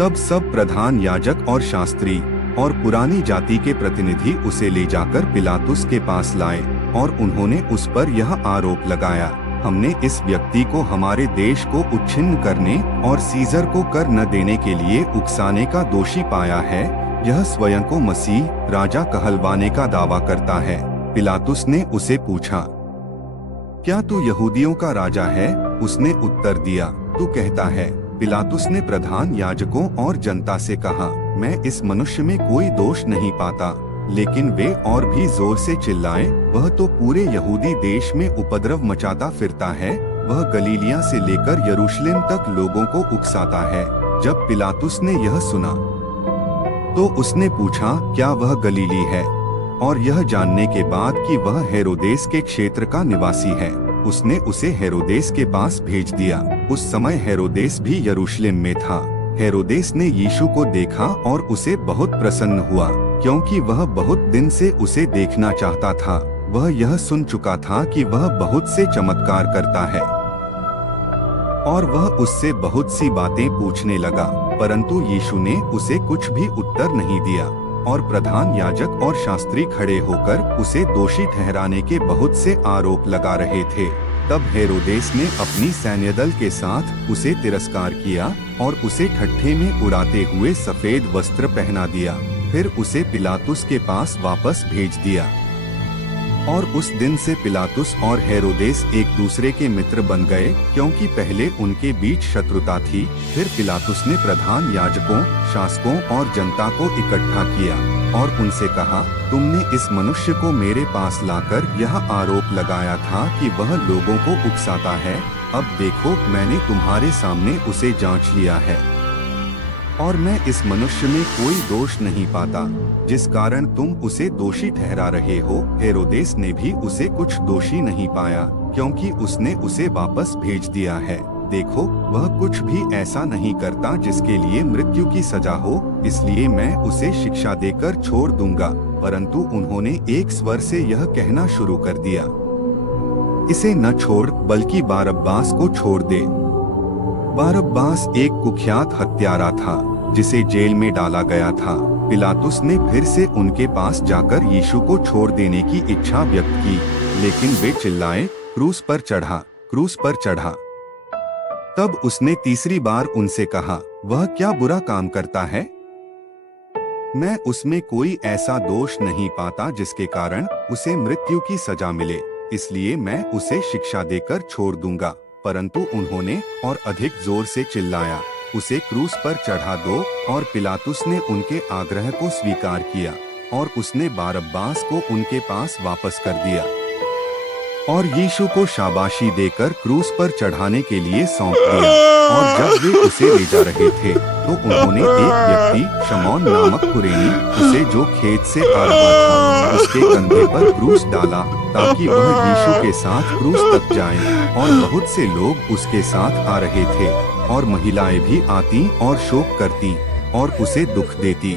तब सब प्रधान याजक और शास्त्री और पुरानी जाति के प्रतिनिधि उसे ले जाकर पिलातुस के पास लाए और उन्होंने उस पर यह आरोप लगाया, हमने इस व्यक्ति को हमारे देश को उच्छिन्न करने और सीजर को कर न देने के लिए उकसाने का दोषी पाया है। यह स्वयं को मसीह राजा कहलवाने का दावा करता है। पिलातुस ने उसे पूछा, क्या तू यहूदियों का राजा है? उसने उत्तर दिया, तू कहता है। पिलातुस ने प्रधान याजकों और जनता से कहा, मैं इस मनुष्य में कोई दोष नहीं पाता। लेकिन वे और भी जोर से चिल्लाए, वह तो पूरे यहूदी देश में उपद्रव मचाता फिरता है। वह गलीलिया से लेकर यरूशलेम तक लोगों को उकसाता है। जब पिलातुस ने यह सुना तो उसने पूछा, क्या वह गलीली है? और यह जानने के बाद कि वह हेरोदेस के क्षेत्र का निवासी है, उसने उसे हेरोदेस के पास भेज दिया। उस समय हेरोदेस भी यरूशलेम में था। हेरोदेस ने यीशु को देखा और उसे बहुत प्रसन्न हुआ, क्योंकि वह बहुत दिन से उसे देखना चाहता था। वह यह सुन चुका था कि वह बहुत से चमत्कार करता है और वह उससे बहुत सी बातें पूछने लगा, परंतु यीशु ने उसे कुछ भी उत्तर नहीं दिया। और प्रधान याजक और शास्त्री खड़े होकर उसे दोषी ठहराने के बहुत से आरोप लगा रहे थे। तब हेरोदेस ने अपनी सैन्य दल के साथ उसे तिरस्कार किया और उसे ठट्ठे में उड़ाते हुए सफेद वस्त्र पहना दिया। फिर उसे पिलातुस के पास वापस भेज दिया। और उस दिन से पिलातुस और हेरोदेस एक दूसरे के मित्र बन गए, क्योंकि पहले उनके बीच शत्रुता थी। फिर पिलातुस ने प्रधान याजकों, शासकों और जनता को इकट्ठा किया और उनसे कहा, तुमने इस मनुष्य को मेरे पास लाकर यह आरोप लगाया था कि वह लोगों को उकसाता है। अब देखो, मैंने तुम्हारे सामने उसे जांच लिया है और मैं इस मनुष्य में कोई दोष नहीं पाता, जिस कारण तुम उसे दोषी ठहरा रहे हो। हेरोदेस ने भी उसे कुछ दोषी नहीं पाया, क्योंकि उसने उसे वापस भेज दिया है। देखो, वह कुछ भी ऐसा नहीं करता जिसके लिए मृत्यु की सजा हो, इसलिए मैं उसे शिक्षा देकर छोड़ दूंगा। परंतु उन्होंने एक स्वर से यह कहना शुरू कर दिया, इसे न छोड़, बल्कि बारब्बास को छोड़ दे। बारब्बास एक कुख्यात हत्यारा था, जिसे जेल में डाला गया था। पिलातुस ने फिर से उनके पास जाकर यीशु को छोड़ देने की इच्छा व्यक्त की, लेकिन वे चिल्लाए, क्रूस पर चढ़ा, क्रूस पर चढ़ा। तब उसने तीसरी बार उनसे कहा, वह क्या बुरा काम करता है? मैं उसमें कोई ऐसा दोष नहीं पाता जिसके कारण उसे मृत्यु की सजा मिले, इसलिए मैं उसे शिक्षा देकर छोड़ दूंगा। परंतु उन्होंने और अधिक जोर से चिल्लाया, उसे क्रूस पर चढ़ा दो। और पिलातुस ने उनके आग्रह को स्वीकार किया और उसने बारब्बास को उनके पास वापस कर दिया और यीशु को शाबाशी देकर क्रूस पर चढ़ाने के लिए सौंप दिया। और जब वे उसे ले जा रहे थे तो उन्होंने एक व्यक्ति, शमौन नामक कुरेनी, उसे जो खेत से आ रहा था, उसके कंधे पर क्रूस डाला, ताकि वह यीशु के साथ क्रूस तक जाए। और बहुत से लोग उसके साथ आ रहे थे और महिलाएं भी आती और शोक करती और उसे दुख देती।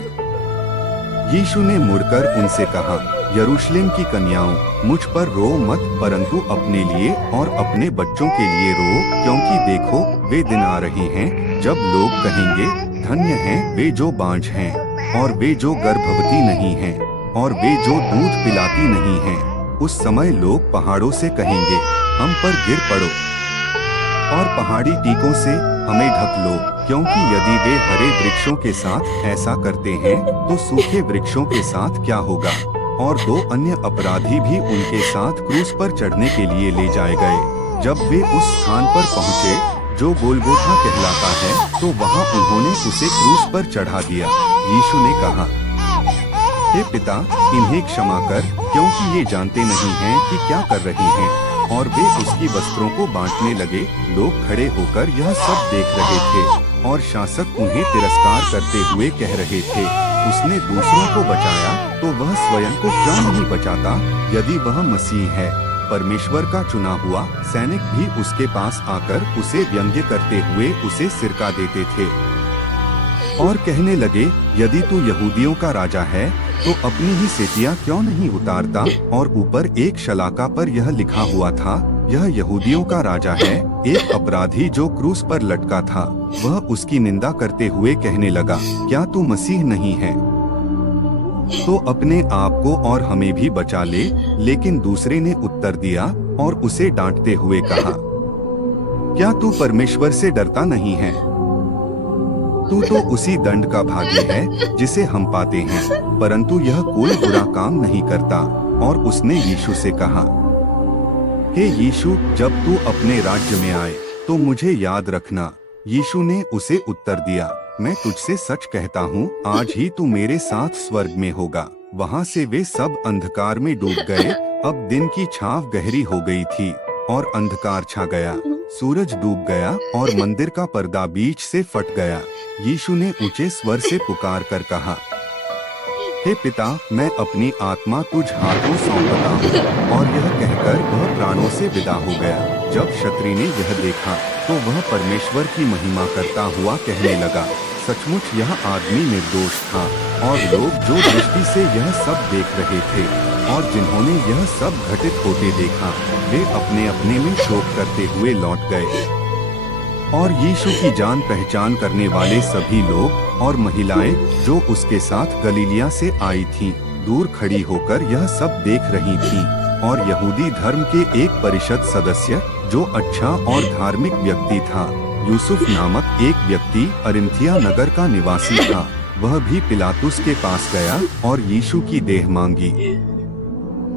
यीशु ने मुड़कर उनसे कहा, यरूशलेम की कन्याओं, मुझ पर रो मत, परंतु अपने लिए और अपने बच्चों के लिए रो, क्योंकि देखो, वे दिन आ रहे हैं जब लोग कहेंगे, धन्य हैं वे जो बांझ हैं और वे जो गर्भवती नहीं हैं और वे जो दूध पिलाती नहीं हैं। उस समय लोग पहाड़ों से कहेंगे, हम पर गिर पड़ो, और पहाड़ी टीकों से हमें ढक लो, क्योंकि यदि वे हरे वृक्षों के साथ ऐसा करते हैं तो सूखे वृक्षों के साथ क्या होगा। और दो अन्य अपराधी भी उनके साथ क्रूस पर चढ़ने के लिए ले जाए गए। जब वे उस स्थान पर पहुँचे जो गोलगोथा कहलाता है, तो वहाँ उन्होंने उसे क्रूस पर चढ़ा दिया। यीशु ने कहा, हे पिता, इन्हें क्षमा कर, क्योंकि ये जानते नहीं हैं कि क्या कर रहे हैं। और वे उसकी वस्त्रों को बांटने लगे। लोग खड़े होकर यह सब देख रहे थे और शासक उन्हें तिरस्कार करते हुए कह रहे थे, उसने दूसरों को बचाया तो वह स्वयं को क्यों नहीं बचाता? यदि वह मसीह है, परमेश्वर का चुना हुआ, सैनिक भी उसके पास आकर उसे व्यंग्य करते हुए उसे सिरका देते थे और कहने लगे, यदि तू यहूदियों का राजा है तो अपनी ही सेतियाँ क्यों नहीं उतारता? और ऊपर एक शलाका पर यह लिखा हुआ था, यह यहूदियों का राजा है। एक अपराधी जो क्रूस पर लटका था वह उसकी निंदा करते हुए कहने लगा, क्या तू मसीह नहीं है तो अपने आप को और हमें भी बचा ले। लेकिन दूसरे ने उत्तर दिया और उसे डांटते हुए कहा, क्या तू परमेश्वर से डरता नहीं है? तू तो उसी दंड का भागी है जिसे हम पाते हैं, परंतु यह कोई बुरा काम नहीं करता। और उसने यीशु से कहा, हे यीशु, जब तू अपने राज्य में आए तो मुझे याद रखना। यीशु ने उसे उत्तर दिया, मैं तुझसे सच कहता हूँ, आज ही तू मेरे साथ स्वर्ग में होगा। वहाँ से वे सब अंधकार में डूब गए। अब दिन की छाव गहरी हो गई थी और अंधकार छा गया। सूरज डूब गया और मंदिर का पर्दा बीच से फट गया। यीशु ने ऊंचे स्वर से पुकार कर कहा, हे पिता, मैं अपनी आत्मा तुझ हाथों सौंपता हूँ। और यह कहकर वह प्राणों से विदा हो गया। जब क्षत्रिय ने यह देखा तो वह परमेश्वर की महिमा करता हुआ कहने लगा, सचमुच यह आदमी निर्दोष था। और लोग जो दृष्टि से यह सब देख रहे थे और जिन्होंने यह सब घटित होते देखा, वे अपने अपने में शोक करते हुए लौट गए। और यीशु की जान पहचान करने वाले सभी लोग और महिलाएं जो उसके साथ गलीलिया से आई थीं, दूर खड़ी होकर यह सब देख रही थीं। और यहूदी धर्म के एक परिषद सदस्य जो अच्छा और धार्मिक व्यक्ति था, यूसुफ नामक एक व्यक्ति अरिमथिया नगर का निवासी था, वह भी पिलातुस के पास गया और यीशु की देह मांगी।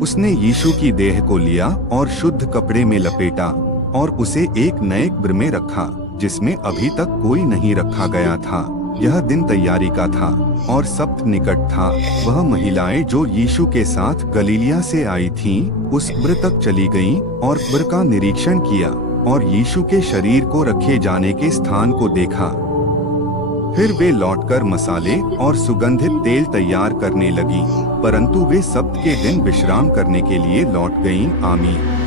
उसने यीशु की देह को लिया और शुद्ध कपड़े में लपेटा और उसे एक नए कब्र में रखा जिसमें अभी तक कोई नहीं रखा गया था। यह दिन तैयारी का था और सप्त निकट था। वह महिलाएं जो यीशु के साथ गलीलिया से आई थीं, उस कब्र तक चली गईं और कब्र का निरीक्षण किया और यीशु के शरीर को रखे जाने के स्थान को देखा। फिर वे लौटकर मसाले और सुगंधित तेल तैयार करने लगी, परंतु वे सप्त के दिन विश्राम करने के लिए लौट गईं। आमीन।